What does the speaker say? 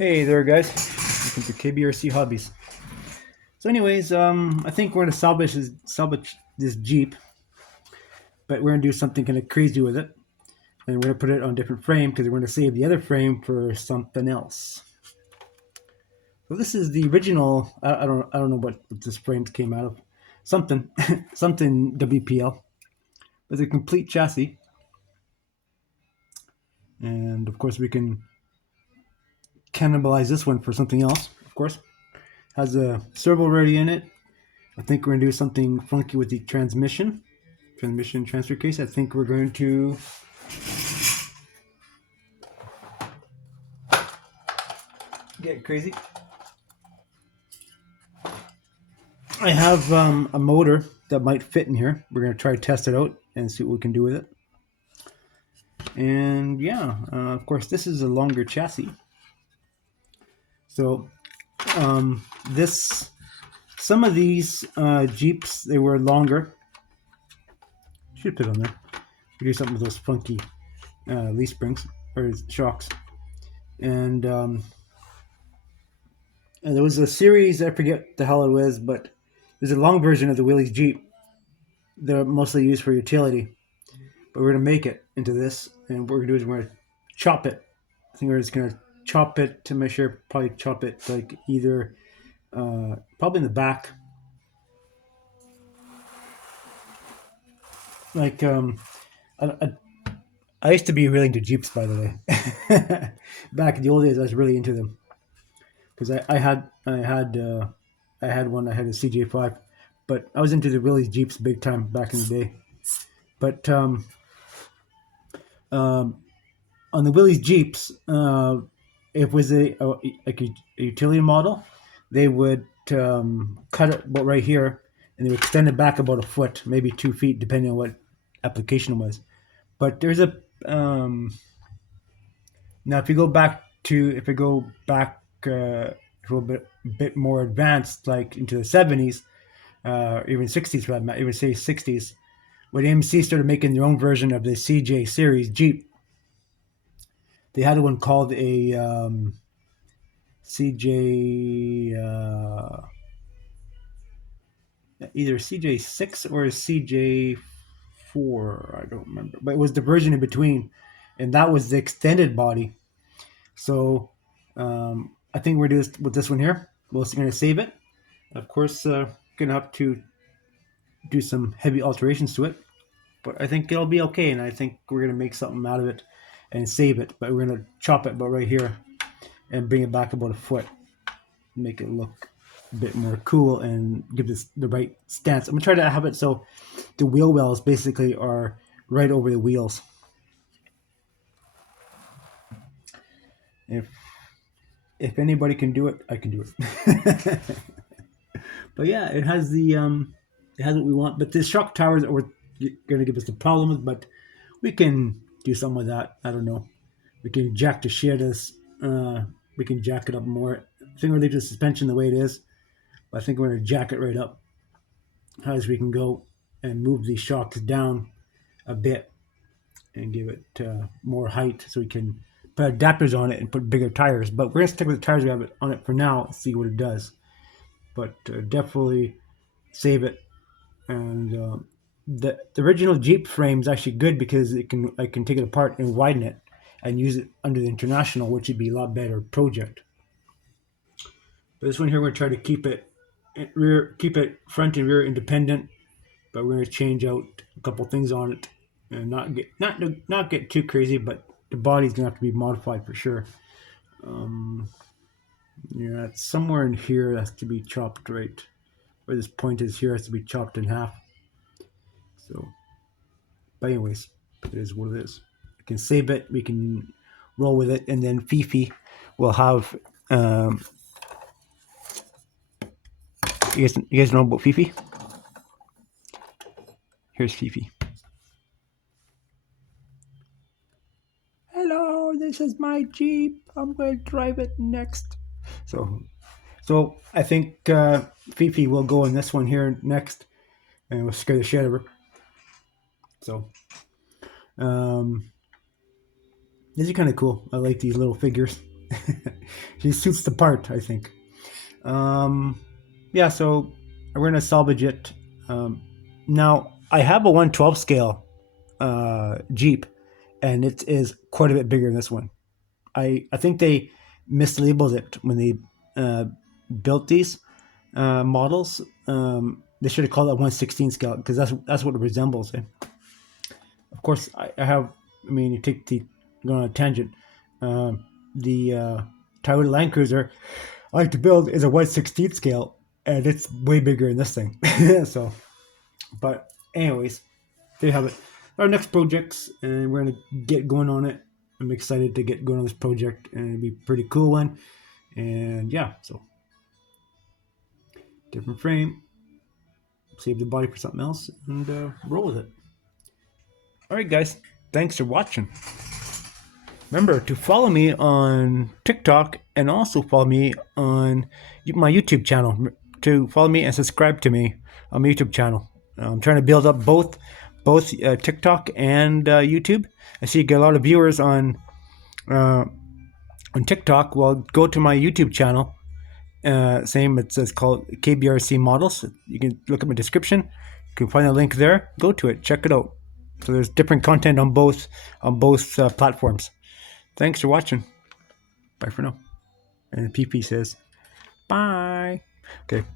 Hey there, guys. Welcome to KBRC Hobbies. So, anyways, I think we're gonna salvage this Jeep, but we're gonna do something kind of crazy with it, and we're gonna put it on a different frame because we're gonna save the other frame for something else. So this is the original. I don't know what this frame came out of. Something, something WPL. It's a complete chassis, and of course we can cannibalize this one for something else. Of course, has a servo already in it. I think we're gonna do something funky with the transmission transfer case. I think we're going to get crazy. I have a motor that might fit in here. We're going to try to test it out and see what we can do with it. And yeah, of course, this is a longer chassis. So this some of these Jeeps, they were longer. Should put it on there. We do something with those funky leaf springs or shocks. And there was a series, I forget the hell it was, but there's a long version of the Willys Jeep. They're mostly used for utility, but we're gonna make it into this, and what we're gonna do is we're gonna chop it. I think we're just gonna chop it to make sure, probably chop it like either, probably in the back, like I used to be really into Jeeps, by the way. Back in the old days, I was really into them because I had one. I had a CJ5, but I was into the Willys Jeeps big time back in the day. But um, on the Willys Jeeps, it was like a utility model. They would cut it about right here, and they would extend it back about a foot, maybe 2 feet, depending on what application it was. But there's a now if you go back to a bit more advanced, like into the 70s, even 60s for that matter, even say 60s, when AMC started making their own version of the CJ series Jeep, they had one called a CJ, either CJ6 or a CJ4. I don't remember, but it was the version in between, and that was the extended body. So I think we're doing this with this one here. We're going to save it. Of course, going to have to do some heavy alterations to it, but I think it'll be okay. And I think we're going to make something out of it and save it. But we're going to chop it about right here and bring it back about a foot, make it look a bit more cool and give this the right stance. I'm gonna try to have it so the wheel wells basically are right over the wheels. If anybody can do it, I can do it. But yeah, it has what we want. But the shock towers are going to give us the problems, but we can do something with that. I don't know. We can jack the shit out of this. We can jack it up more. I think we'll leave the suspension the way it is. But I think we're going to jack it right up as we can go and move these shocks down a bit and give it more height so we can put adapters on it and put bigger tires. But we're going to stick with the tires we have on it for now and see what it does. But definitely save it. And the original Jeep frame is actually good because I can take it apart and widen it and use it under the International, which would be a lot better project. But this one here, we're going to try to keep it front and rear independent, but we're going to change out a couple things on it and not get too crazy, but the body's going to have to be modified for sure. Yeah, it's somewhere in here that has to be chopped right. Where this point is here has to be chopped in half. So, but anyways, it is what it is. We can save it, we can roll with it, and then Fifi will have. You guys know about Fifi? Here's Fifi. Hello, this is my Jeep. I'm going to drive it next. So I think Fifi will go in this one here next, and we'll scare the shit out of her. So, these are kind of cool. I like these little figures. She suits the part, I think. Yeah, so we're gonna salvage it. Now I have a 112 scale Jeep, and it is quite a bit bigger than this one. I think they mislabeled it when they uh, built these models. They should have called it 116 scale because that's what it resembles. Eh? Of course, I have. I mean, you take the go on a tangent. The Toyota Land Cruiser I like to build is a 116 scale, and it's way bigger than this thing. So, but anyways, there you have it. Our next projects, and we're gonna get going on it. I'm excited to get going on this project, and it'll be a pretty cool one. And yeah, so different frame, save the body for something else, and roll with it. All right, guys, thanks for watching. Remember to follow me on TikTok and also follow me on my YouTube channel. To follow me and subscribe to me on my YouTube channel. I'm trying to build up both TikTok and YouTube. I see you get a lot of viewers on TikTok. Well, go to my YouTube channel. Same, it's called KBRC Models. You can look at my description. You can find a link there. Go to it. Check it out. So there's different content on both platforms. Thanks for watching. Bye for now. And PP says, bye. Okay.